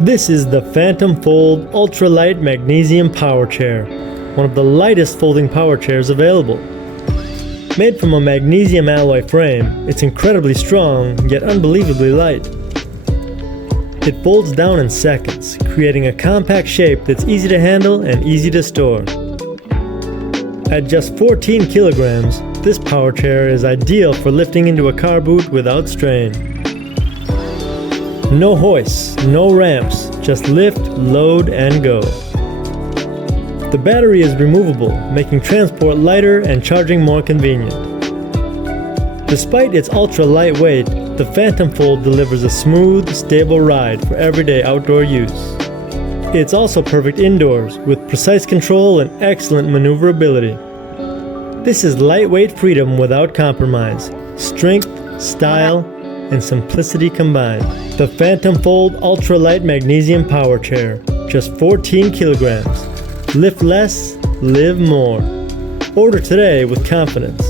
This is the Phantom Fold Ultralight Magnesium Powerchair, one of the lightest folding power chairs available. Made from a magnesium alloy frame, it's incredibly strong yet unbelievably light. It folds down in seconds, creating a compact shape that's easy to handle and easy to store. At just 14 kilograms, this power chair is ideal for lifting into a car boot without strain. No hoists, no ramps, just lift, load, and go. The battery is removable, making transport lighter and charging more convenient. Despite its ultra lightweight, the Phantom Fold delivers a smooth, stable ride for everyday outdoor use. It's also perfect indoors, with precise control and excellent maneuverability. This is lightweight freedom without compromise, strength, style, and simplicity combined. The Phantom Fold Ultralight Magnesium Power Chair, just 14 kilograms. Lift less, live more. Order today with confidence.